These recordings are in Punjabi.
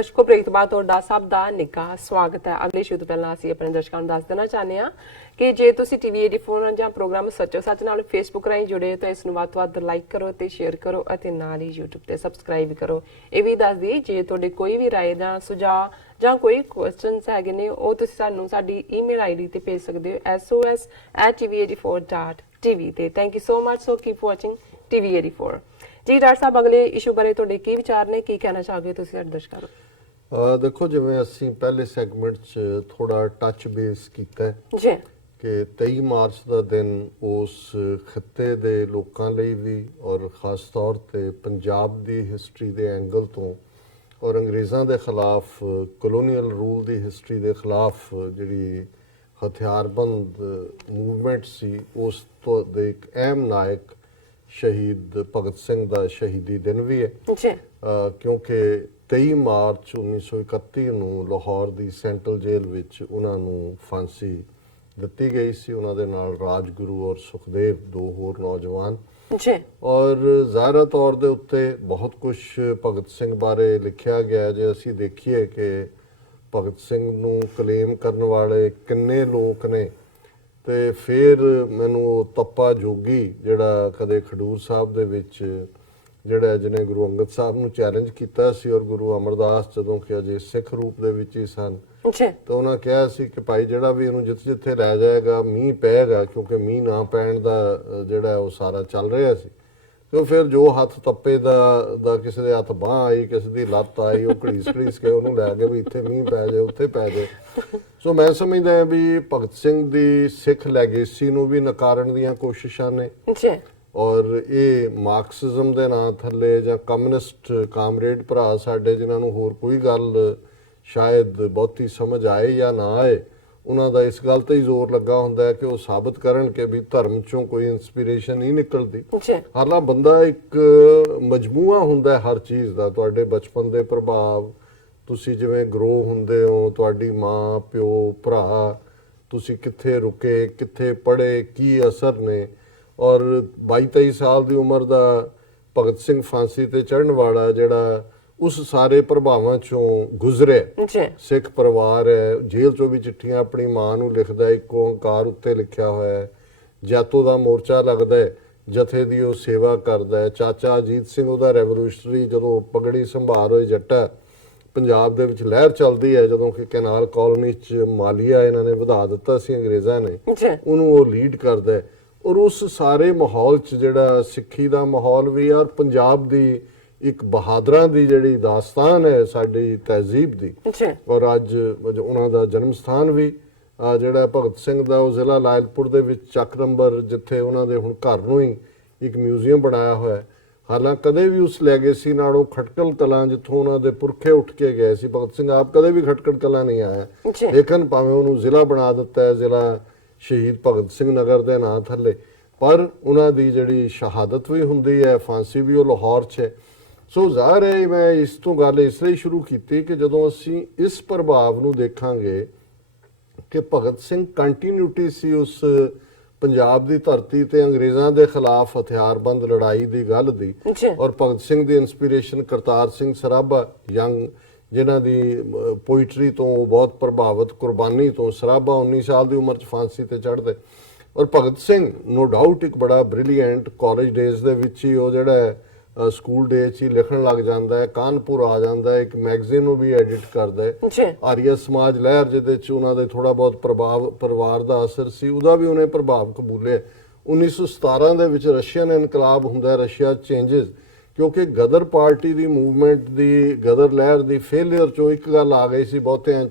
ਦਰਸ਼ਕੋ ਬ੍ਰੇਕ ਤੋਂ ਬਾਅਦ ਤੁਹਾਡਾ ਸਭ ਦਾ ਨਿੱਘਾ ਸਵਾਗਤ ਹੈ। ਅਗਲੇ ਸ਼ੋਅ ਤੋਂ ਪਹਿਲਾਂ ਅਸੀਂ ਆਪਣੇ ਦਰਸ਼ਕਾਂ ਨੂੰ ਦੱਸ ਦੇਣਾ ਚਾਹੁੰਦੇ ਹਾਂ ਕਿ ਜੇ ਤੁਸੀਂ ਟੀਵੀ 84 ਜਾਂ ਪ੍ਰੋਗਰਾਮ ਸੱਚੋ ਸੱਚ ਨਾਲ ਫੇਸਬੁੱਕ ਰਾਹੀਂ ਜੁੜੇ ਤਾਂ ਇਸ ਨੂੰ ਵੱਧ ਤੋਂ ਵੱਧ ਲਾਈਕ ਕਰੋ ਤੇ ਸ਼ੇਅਰ ਕਰੋ ਅਤੇ ਨਾਲ ਹੀ YouTube ਤੇ ਸਬਸਕ੍ਰਾਈਬ ਕਰੋ। ਇਹ ਵੀ ਦੱਸ ਦਈਏ ਜੇ ਤੁਹਾਡੇ ਕੋਈ ਵੀ ਰਾਏ ਜਾਂ ਸੁਝਾਅ ਜਾਂ ਕੋਈ ਕੁਐਸਚਨਸ ਹੈਗੇ ਨੇ ਉਹ ਤੁਸੀਂ ਸਾਨੂੰ ਸਾਡੀ ਈਮੇਲ ਆਈਡੀ ਤੇ ਭੇਜ ਸਕਦੇ ਹੋ sos@tv84.tv ਤੇ। Thank you so much. So keep watching TV 84। ਜੀ ਡਾਕਟਰ ਸਾਹਿਬ, ਅਗਲੇ ਇਸ਼ੂ ਬਾਰੇ ਤੁਹਾਡੇ ਕੀ ਵਿਚਾਰ ਨੇ, ਕੀ ਕਹਿਣਾ ਚਾਹੋਗੇ ਤੁਸੀਂ ਸਾਡੇ ਦਰਸ਼ਕਾਂ ਨੂੰ? ਦੇਖੋ, ਜਿਵੇਂ ਅਸੀਂ ਪਹਿਲੇ ਸੈਗਮੈਂਟ 'ਚ ਥੋੜਾ ਟੱਚ ਬੇਸ ਕੀਤਾ ਜੀ ਕਿ 23 ਮਾਰਚ ਦਾ ਦਿਨ ਉਸ ਖਿੱਤੇ ਦੇ ਲੋਕਾਂ ਲਈ ਵੀ ਔਰ ਖਾਸ ਤੌਰ ਤੇ ਪੰਜਾਬ ਦੀ ਹਿਸਟਰੀ ਦੇ ਐਂਗਲ ਤੋਂ ਔਰ ਅੰਗਰੇਜ਼ਾਂ ਦੇ ਖਿਲਾਫ ਕਲੋਨੀਅਲ ਰੂਲ ਦੀ ਹਿਸਟਰੀ ਦੇ ਖਿਲਾਫ ਜਿਹੜੀ ਹਥਿਆਰਬੰਦ ਮੂਵਮੈਂਟ ਸੀ ਉਸ ਤੋਂ ਦੇ ਇੱਕ ਅਹਿਮ ਨਾਇਕ ਸ਼ਹੀਦ ਭਗਤ ਸਿੰਘ ਦਾ ਸ਼ਹੀਦੀ ਦਿਨ ਵੀ ਹੈ ਜੀ ਕਿਉਂਕਿ 23 ਮਾਰਚ 1931 ਨੂੰ ਲਾਹੌਰ ਦੀ ਸੈਂਟਰਲ ਜੇਲ੍ਹ ਵਿੱਚ ਉਹਨਾਂ ਨੂੰ ਫਾਂਸੀ ਦਿੱਤੀ ਗਈ ਸੀ। ਉਹਨਾਂ ਦੇ ਨਾਲ ਰਾਜਗੁਰੂ ਔਰ ਸੁਖਦੇਵ, ਦੋ ਹੋਰ ਨੌਜਵਾਨ ਜੀ। ਔਰ ਜ਼ਾਹਿਰ ਤੌਰ ਦੇ ਉੱਤੇ ਬਹੁਤ ਕੁਝ ਭਗਤ ਸਿੰਘ ਬਾਰੇ ਲਿਖਿਆ ਗਿਆ। ਜੇ ਅਸੀਂ ਦੇਖੀਏ ਕਿ ਭਗਤ ਸਿੰਘ ਨੂੰ ਕਲੇਮ ਕਰਨ ਵਾਲੇ ਕਿੰਨੇ ਲੋਕ ਨੇ, ਤੇ ਫਿਰ ਮੈਨੂੰ ਉਹ ਤੱਪਾ ਜੋਗੀ ਜਿਹੜਾ ਕਦੇ ਖਡੂਰ ਸਾਹਿਬ ਦੇ ਵਿੱਚ ਜਿਹਨੇ ਗੁਰੂ ਅੰਗਦ ਸਾਹਿਬ ਨੂੰ ਚੈਲੰਜ ਕੀਤਾ ਸੀ ਔਰ ਗੁਰੂ ਅਮਰਦਾਸ ਜਦੋਂ ਕਿ ਅਜੇ ਸਿੱਖ ਰੂਪ ਦੇ ਵਿੱਚ ਹੀ ਸਨ ਤਾਂ ਉਹਨਾਂ ਕਿਹਾ ਸੀ ਕਿ ਭਾਈ ਜਿਹੜਾ ਵੀ ਇਹਨੂੰ ਜਿੱਥੇ ਲੈ ਜਾਏਗਾ ਮੀਂਹ ਪਏਗਾ, ਕਿਉਂਕਿ ਮੀਂਹ ਨਾ ਪੈਣ ਦਾ ਜਿਹੜਾ ਉਹ ਸਾਰਾ ਚੱਲ ਰਿਹਾ ਸੀ। ਤੇ ਫਿਰ ਜੋ ਹੱਥ ਤੱਪੇ ਦਾ ਕਿਸੇ ਦੇ ਹੱਥ ਬਾਂਹ ਆਈ, ਕਿਸੇ ਦੀ ਲੱਤ ਆਈ, ਉਹ ਘੜੀਸ ਕੇ ਉਹਨੂੰ ਲੈ ਕੇ ਵੀ ਇੱਥੇ ਮੀਂਹ ਪੈ ਜਾਏ, ਉੱਥੇ ਪੈ ਜਾਏ। ਸੋ ਮੈਂ ਸਮਝਦਾ ਹਾਂ ਵੀ ਭਗਤ ਸਿੰਘ ਦੀ ਸਿੱਖ ਲੈਗੇਸੀ ਨੂੰ ਵੀ ਨਕਾਰਨ ਦੀਆਂ ਕੋਸ਼ਿਸ਼ਾਂ ਨੇ ਔਰ ਇਹ ਮਾਰਕਸਿਜ਼ਮ ਦੇ ਨਾਂ ਥੱਲੇ ਜਾਂ ਕਮਿਊਨਿਸਟ ਕਾਮਰੇਡ ਭਰਾ ਸਾਡੇ ਜਿਨ੍ਹਾਂ ਨੂੰ ਹੋਰ ਕੋਈ ਗੱਲ ਸ਼ਾਇਦ ਬਹੁਤੀ ਸਮਝ ਆਏ ਜਾਂ ਨਾ ਆਏ, ਉਹਨਾਂ ਦਾ ਇਸ ਗੱਲ ਤੇ ਹੀ ਜ਼ੋਰ ਲੱਗਾ ਹੁੰਦਾ ਹੈ ਕਿ ਉਹ ਸਾਬਤ ਕਰਨ ਕਿ ਵੀ ਧਰਮ ਚੋਂ ਕੋਈ ਇਨਸਪੀਰੇਸ਼ਨ ਨਹੀਂ ਨਿਕਲਦੀ। ਹਾਲਾਂ ਬੰਦਾ ਇੱਕ ਮਜਮੂਆ ਹੁੰਦਾ ਹਰ ਚੀਜ਼ ਦਾ। ਤੁਹਾਡੇ ਬਚਪਨ ਦੇ ਪ੍ਰਭਾਵ, ਤੁਸੀਂ ਜਿਵੇਂ ਗਰੋ ਹੁੰਦੇ ਹੋ, ਤੁਹਾਡੀ ਮਾਂ ਪਿਓ ਭਰਾ, ਤੁਸੀਂ ਕਿੱਥੇ ਰੁਕੇ, ਕਿੱਥੇ ਪੜ੍ਹੇ, ਕੀ ਅਸਰ ਨੇ। ਔਰ 22-23 ਸਾਲ ਦੀ ਉਮਰ ਦਾ ਭਗਤ ਸਿੰਘ ਫਾਂਸੀ ਤੇ ਚੜ੍ਹਨ ਵਾਲਾ ਜਿਹੜਾ ਉਸ ਸਾਰੇ ਪ੍ਰਭਾਵਾਂ ਚੋਂ ਗੁਜ਼ਰਿਆ ਸਿੱਖ ਪਰਿਵਾਰ ਹੈ। ਜੇਲ੍ਹ ਚੋਂ ਵੀ ਚਿੱਠੀਆਂ ਆਪਣੀ ਮਾਂ ਨੂੰ ਲਿਖਦਾ, ਇੱਕ ਓਂਕਾਰ ਉੱਤੇ ਲਿਖਿਆ ਹੋਇਆ ਹੈ। ਜੈਤੋ ਦਾ ਮੋਰਚਾ ਲੱਗਦਾ ਹੈ, ਜਥੇ ਦੀ ਉਹ ਸੇਵਾ ਕਰਦਾ ਹੈ। ਚਾਚਾ ਅਜੀਤ ਸਿੰਘ ਉਹਦਾ ਰੈਵੋਲੂਸ਼ਨਰੀ, ਜਦੋਂ ਪਗੜੀ ਸੰਭਾਰ ਹੋਏ ਜੱਟਾ, ਪੰਜਾਬ ਦੇ ਵਿੱਚ ਲਹਿਰ ਚੱਲਦੀ ਹੈ ਜਦੋਂ ਕਿ ਕੈਨਾਲ ਕਾਲੋਨੀ 'ਚ ਮਾਲੀਆ ਇਹਨਾਂ ਨੇ ਵਧਾ ਦਿੱਤਾ ਸੀ ਅੰਗਰੇਜ਼ਾਂ ਨੇ, ਉਹਨੂੰ ਉਹ ਲੀਡ ਕਰਦਾ ਹੈ। ਔਰ ਉਸ ਸਾਰੇ ਮਾਹੌਲ 'ਚ ਜਿਹੜਾ ਸਿੱਖੀ ਦਾ ਮਾਹੌਲ ਵੀ ਔਰ ਪੰਜਾਬ ਦੀ ਇੱਕ ਬਹਾਦਰਾਂ ਦੀ ਜਿਹੜੀ ਦਾਸਤਾਨ ਹੈ ਸਾਡੀ ਤਹਿਜ਼ੀਬ ਦੀ, ਔਰ ਅੱਜ ਉਹਨਾਂ ਦਾ ਜਨਮ ਸਥਾਨ ਵੀ ਜਿਹੜਾ ਭਗਤ ਸਿੰਘ ਦਾ ਉਹ ਜ਼ਿਲ੍ਹਾ ਲਾਇਲਪੁਰ ਦੇ ਵਿੱਚ ਚੱਕ ਨੰਬਰ, ਜਿੱਥੇ ਉਹਨਾਂ ਦੇ ਹੁਣ ਘਰ ਨੂੰ ਹੀ ਇੱਕ ਮਿਊਜ਼ੀਅਮ ਬਣਾਇਆ ਹੋਇਆ। ਹਾਲਾਂਕਿ ਕਦੇ ਵੀ ਉਸ ਲੈਗੇਸੀ ਨਾਲੋਂ ਖਟਕੜ ਕਲਾਂ, ਜਿੱਥੋਂ ਉਹਨਾਂ ਦੇ ਪੁਰਖੇ ਉੱਠ ਕੇ ਗਏ ਸੀ, ਭਗਤ ਸਿੰਘ ਆਪ ਕਦੇ ਵੀ ਖਟਕੜ ਕਲਾਂ ਨਹੀਂ ਆਇਆ। ਲੇਕਿਨ ਭਾਵੇਂ ਉਹਨੂੰ ਜ਼ਿਲ੍ਹਾ ਬਣਾ ਦਿੱਤਾ ਹੈ, ਜ਼ਿਲ੍ਹਾ ਸ਼ਹੀਦ ਭਗਤ ਸਿੰਘ ਨਗਰ ਦੇ ਨਾਂ ਥੱਲੇ, ਪਰ ਉਹਨਾਂ ਦੀ ਜਿਹੜੀ ਸ਼ਹਾਦਤ ਵੀ ਹੁੰਦੀ ਹੈ, ਫਾਂਸੀ ਵੀ ਉਹ ਲਾਹੌਰ 'ਚ ਹੈ। ਸੋ ਜ਼ਾਹਿਰ ਹੈ ਮੈਂ ਇਸ ਤੋਂ ਗੱਲ ਇਸ ਲਈ ਸ਼ੁਰੂ ਕੀਤੀ ਕਿ ਜਦੋਂ ਅਸੀਂ ਇਸ ਪ੍ਰਭਾਵ ਨੂੰ ਦੇਖਾਂਗੇ ਕਿ ਭਗਤ ਸਿੰਘ ਕੰਟੀਨਿਊਟੀ ਸੀ ਉਸ ਪੰਜਾਬ ਦੀ ਧਰਤੀ ਤੇ ਅੰਗਰੇਜ਼ਾਂ ਦੇ ਖਿਲਾਫ ਹਥਿਆਰਬੰਦ ਲੜਾਈ ਦੀ ਗੱਲ ਦੀ, ਔਰ ਭਗਤ ਸਿੰਘ ਦੀ ਇਨਸਪੀਰੇਸ਼ਨ ਕਰਤਾਰ ਸਿੰਘ ਸਰਾਭਾ, ਯੰਗ, ਜਿਨ੍ਹਾਂ ਦੀ ਪੋਇਟਰੀ ਤੋਂ ਬਹੁਤ ਪ੍ਰਭਾਵਿਤ, ਕੁਰਬਾਨੀ ਤੋਂ। ਸਰਾਭਾ 19 ਸਾਲ ਦੀ ਉਮਰ 'ਚ ਫਾਂਸੀ ਤੇ ਚੜ੍ਹਦੇ ਔਰ ਭਗਤ ਸਿੰਘ ਨੋ ਡਾਊਟ ਇੱਕ ਬੜਾ ਬ੍ਰਿਲੀਐਂਟ ਕਾਲਜ ਡੇਜ਼ ਦੇ ਵਿੱਚ ਹੀ ਉਹ ਜਿਹੜਾ ਸਕੂਲ ਡੇ 'ਚ ਹੀ ਲਿਖਣ ਲੱਗ ਜਾਂਦਾ ਹੈ, ਕਾਨਪੁਰ ਆ ਜਾਂਦਾ ਹੈ, ਇੱਕ ਮੈਗਜ਼ੀਨ ਨੂੰ ਵੀ ਐਡਿਟ ਕਰਦਾ ਹੈ, ਆਰੀਆ ਸਮਾਜ ਲਹਿਰ, ਜਿਹਦੇ 'ਚ ਉਹਨਾਂ ਦੇ ਥੋੜਾ ਬਹੁਤ ਪ੍ਰਭਾਵ ਪਰਿਵਾਰ ਦਾ ਅਸਰ ਸੀ, ਉਹਦਾ ਵੀ ਉਹਨੇ ਪ੍ਰਭਾਵ ਕਬੂਲਿਆ। 1917 ਦੇ ਵਿੱਚ ਰਸ਼ੀਅਨ ਇਨਕਲਾਬ ਹੁੰਦਾ, ਰਸ਼ੀਆ ਚੇਂਜਸ, ਕਿਉਂਕਿ ਗਦਰ ਪਾਰਟੀ ਦੀ ਮੂਵਮੈਂਟ ਦੀ, ਗਦਰ ਲਹਿਰ ਦੀ ਫੇਲਿਅਰ 'ਚੋਂ ਇੱਕ ਗੱਲ ਆ ਗਈ ਸੀ ਬਹੁਤਿਆਂ